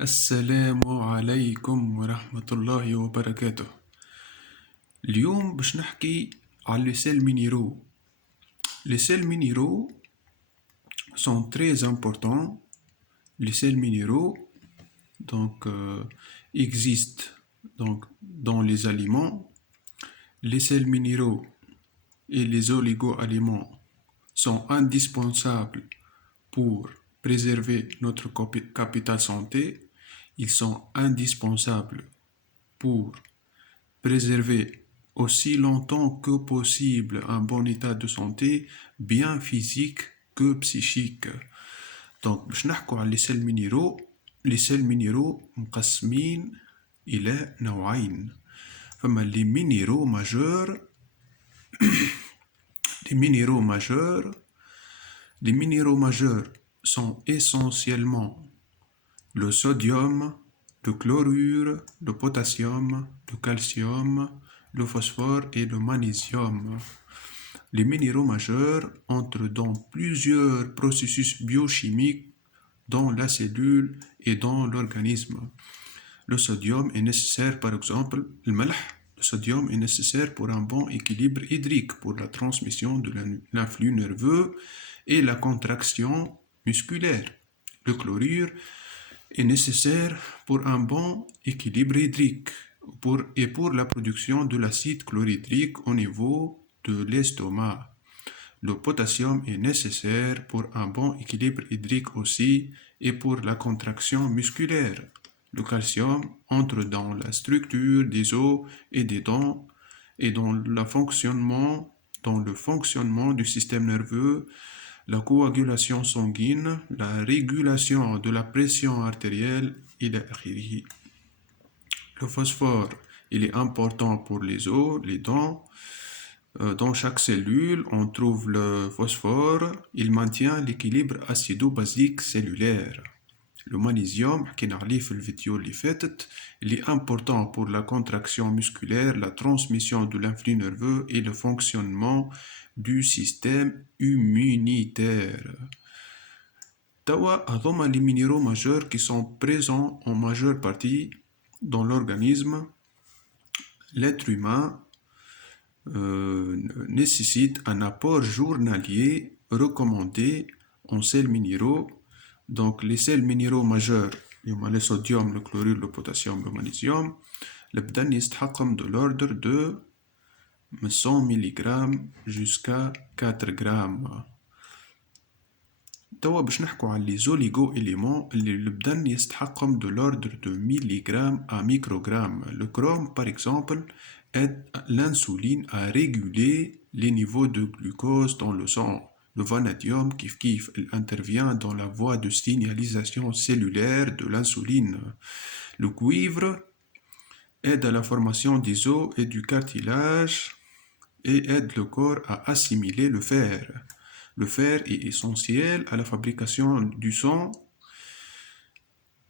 السلام عليكم ورحمة الله وبركاته. اليوم باش نحكي على les sels minéraux. Les sels minéraux sont très importants. Les sels minéraux existent dans les aliments. Les sels minéraux et les oligo-aliments sont indispensables pour préserver notre capital santé. Ils sont indispensables pour préserver aussi longtemps que possible un bon état de santé, bien physique que psychique. Donc, باش نحكوا على les sels minéraux مقسمين إلى نوعين. فما les minéraux majeurs les minéraux majeurs sont essentiellement le sodium, le chlorure, le potassium, le calcium, le phosphore et le magnésium. Les minéraux majeurs entrent dans plusieurs processus biochimiques dans la cellule et dans l'organisme. Le sodium est nécessaire, par exemple, le sodium est nécessaire pour un bon équilibre hydrique, pour la transmission de l'influx nerveux et la contraction musculaire. Le chlorure est nécessaire pour un bon équilibre hydrique et pour la production de l'acide chlorhydrique au niveau de l'estomac. Le potassium est nécessaire pour un bon équilibre hydrique aussi et pour la contraction musculaire. Le calcium entre dans la structure des os et des dents et dans le fonctionnement du système nerveux, la coagulation sanguine, la régulation de la pression artérielle et la riz. Le phosphore, il est important pour les os, les dents. Dans chaque cellule, on trouve le phosphore. Il maintient l'équilibre acido-basique cellulaire. Le magnésium, il est important pour la contraction musculaire, la transmission de l'influx nerveux et le fonctionnement du système immunitaire. Tawa هذوما les minéraux majeurs qui sont présents en majeure partie dans l'organisme. L'être humain nécessite un apport journalier recommandé en sels minéraux. Donc les sels minéraux majeurs, le sodium, le chlorure, le potassium, le magnésium, البدن يستحقهم de l'ordre de 100 mg jusqu'à 4 grammes. توا باش نحكوا على les oligo-éléments اللي البدن يستحقهم de l'ordre de milligrammes à microgrammes. Le chrome, par exemple, aide l'insuline à réguler les niveaux de glucose dans le sang. Le vanadium, il intervient dans la voie de signalisation cellulaire de l'insuline. Le cuivre aide à la formation des os et du cartilage et aide le corps à assimiler le fer. Le fer est essentiel à la fabrication du sang,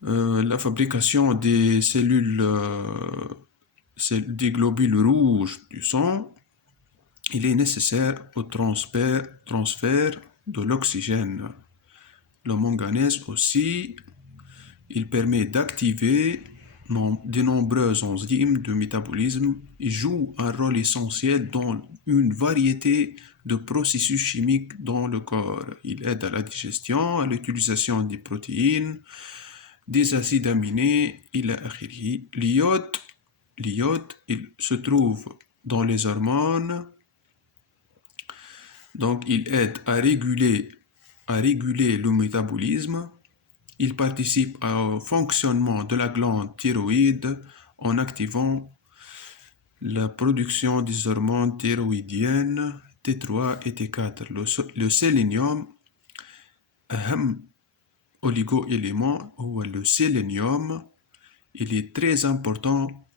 la fabrication des cellules, des globules rouges du sang. Il est nécessaire au transfert de l'oxygène. Le manganèse aussi, il permet d'activer de nombreuses enzymes de métabolisme et joue un rôle essentiel dans une variété de processus chimiques dans le corps. Il aide à la digestion, à l'utilisation des protéines, des acides aminés et l'iode. L'iode, il se trouve dans les hormones. Donc, il aide à réguler le métabolisme. Il participe au fonctionnement de la glande thyroïde en activant la production des hormones thyroïdiennes T3 et T4. Le sélénium, un oligo-élément, ou le sélénium, il est très important.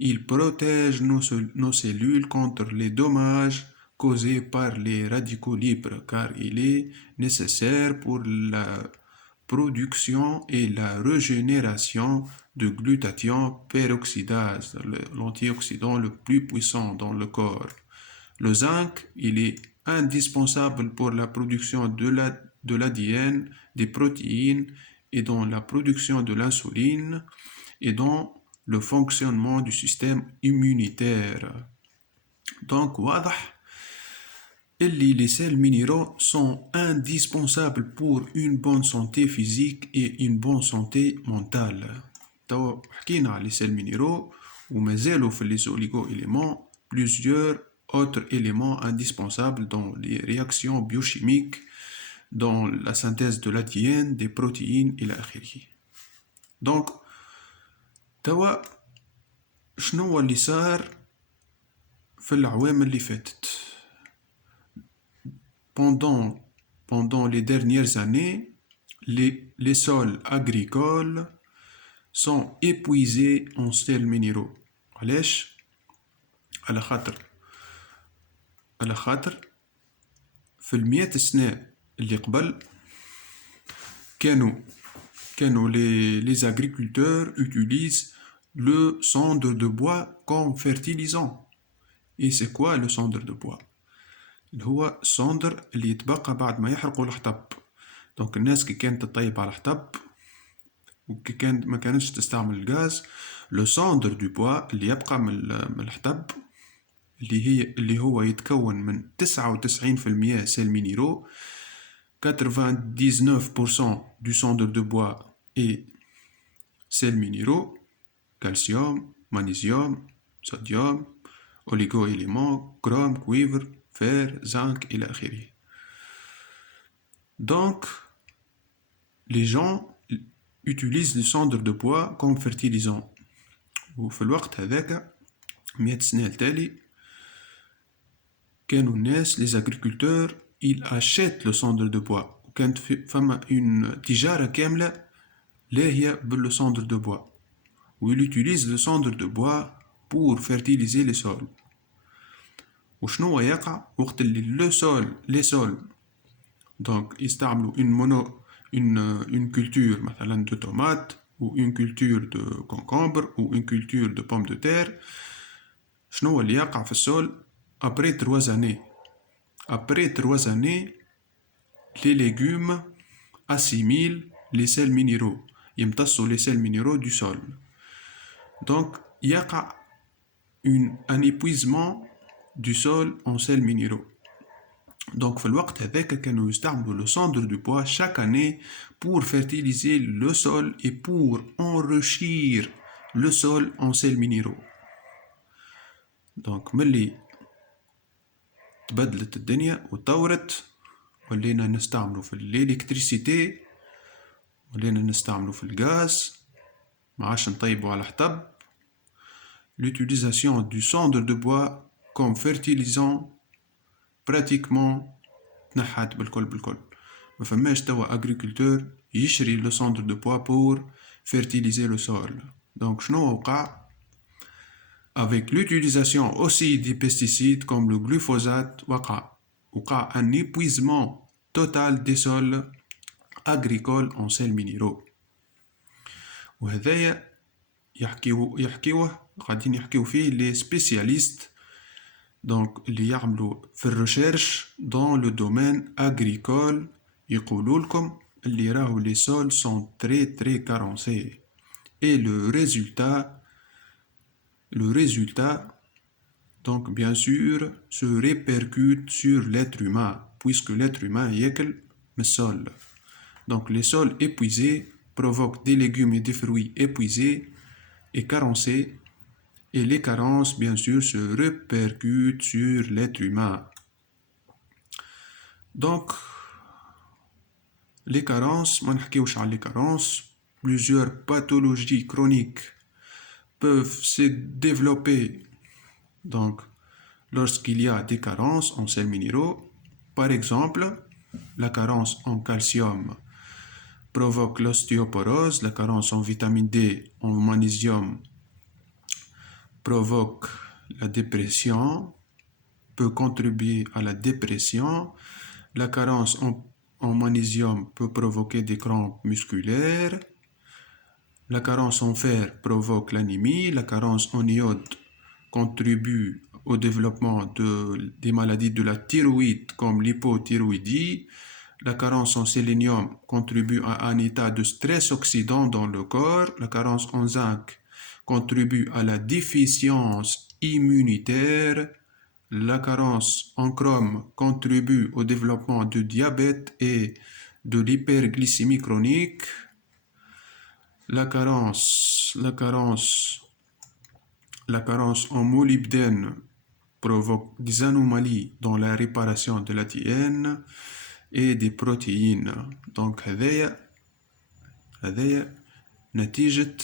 Il protège nos cellules contre les dommages causés par les radicaux libres, car il est nécessaire pour la production et la régénération de glutathion peroxydase, l'antioxydant le plus puissant dans le corps. Le zinc, il est indispensable pour la production de l'ADN, des protéines et dans la production de l'insuline et dans le fonctionnement du système immunitaire. Donc, les sels minéraux sont indispensables pour une bonne santé physique et une bonne santé mentale. Donc, حكينا على les sels minéraux ومازالوا في les oligo-éléments plusieurs autres éléments indispensables dans les réactions biochimiques, dans la synthèse de l'ADN, des protéines إلى آخره. Donc, توا شنو اللي صار في الأعوام اللي فاتت؟ Pendant les dernières années, les sols agricoles sont épuisés en sels minéraux. علاش؟ على خاطر في المئة سنة اللي قبل كانوا les agriculteurs utilisent le cendre de bois comme fertilisant. Et c'est quoi le cendre de bois؟ هو الصندر اللي يتبقى بعد ما يحرقوا الحطب. دونك الناس كي كانت تطيب على الحطب وكي ما كانتش تستعمل الغاز، لو صندر دو بوا اللي يبقى من الحطب اللي هو يتكون من 99% سيل مينيرو. 99% du cendre de bois est sels minéraux, calcium, magnésium, sodium, oligo-éléments, chrome, cuivre, fer, zinc إلى آخره. Donc, les gens utilisent le cendre de bois comme fertilisant. وفي الوقت هذاك 100 سنة التالي كانوا الناس les agriculteurs ils achètent le cendre de bois. وكانت فما une تجارة كاملة لاهية بالle cendre de bois. où ils utilisent le cendre de bois pour fertiliser les sols. وشنو يقع وقت اللي les sols donc يستعملوا une culture مثلا de tomates ou une culture de concombre ou une culture de pommes de terre. شنو اللي يقع في السول après 3 années les légumes assimilent les sels minéraux يمتصوا les sels minéraux du sol. donc يقع un épuisement du sol en sels minéraux. Donc, في الوقت هذاك كانوا يستعملوا le cendre du bois chaque année pour fertiliser le sol et pour enrichir le sol en sels minéraux. Donc, ملي تبدلت الدنيا وطورت ولينا نستعملوا في الإلكتريسيتي ولينا نستعملوا في الغاز ما عادش نطيبوا على حطب. L'utilisation du cendre de bois comme fertilisant pratiquement تنحت بالكل. ما فماش توا agriculteur يشري le cendre de bois pour fertiliser le sol. donc شنو وقع؟ avec l'utilisation aussi des pesticides comme le glyphosate وقع un épuisement total des sols agricoles en sels minéraux. وهذايا يحكيوه قاعدين يحكيو فيه les spécialistes donc اللي يعملوا في الريشيرش dans le domaine agricole. يقولوا لكم اللي راهو les sols sont très carencés et le résultat donc bien sûr se répercute sur l'être humain puisque l'être humain ياكل من السول. donc les sols épuisés provoquent des légumes et des fruits épuisés et carencés. Et les carences, bien sûr, se répercutent sur l'être humain. Donc, les carences, les carences, plusieurs pathologies chroniques peuvent se développer donc, lorsqu'il y a des carences en sels minéraux. Par exemple, la carence en calcium provoque l'ostéoporose, la carence en vitamine D, en magnésium provoque la dépression, peut contribuer à la dépression. La carence en magnésium peut provoquer des crampes musculaires. La carence en fer provoque l'anémie. La carence en iode contribue au développement des maladies de la thyroïde comme l'hypothyroïdie. La carence en sélénium contribue à un état de stress oxydant dans le corps. La carence en zinc contribue à la déficience immunitaire. La carence en chrome contribue au développement du diabète et de l'hyperglycémie chronique. La carence en molybdène provoque des anomalies dans la réparation de l'ADN et des protéines. Donc هذايا نتيجة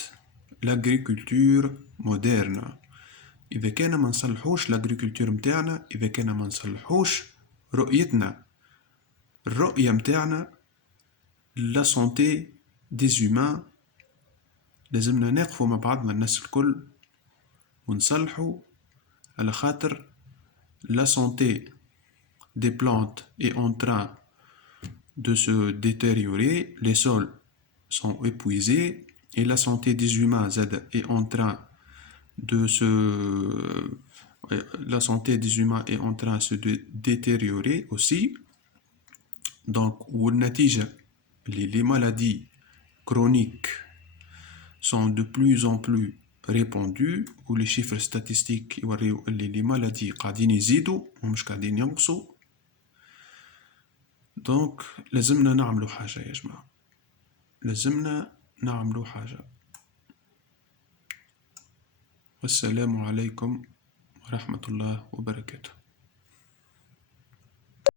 l'agriculture moderne. إذا كان ما نصلحوش l'agriculture متاعنا، إذا كان ما نصلحوش رؤيتنا، الرؤية متاعنا la santé des humains، لازمنا نقفوا مع بعضنا الناس الكل ونصلحوا، على خاطر la santé des plantes est en train de se détériorer, les sols sont épuisés et la santé des humains est en train de se détériorer aussi. Donc les maladies chroniques sont de plus en plus répandues, ou les chiffres statistiques يوريو اللي les maladies قاعدين يزيدوا ومش قاعدين ينقصوا. دونك لازمنا نعملوا حاجة يا جماعة، لازمنا نعملوا حاجة. والسلام عليكم ورحمة الله وبركاته.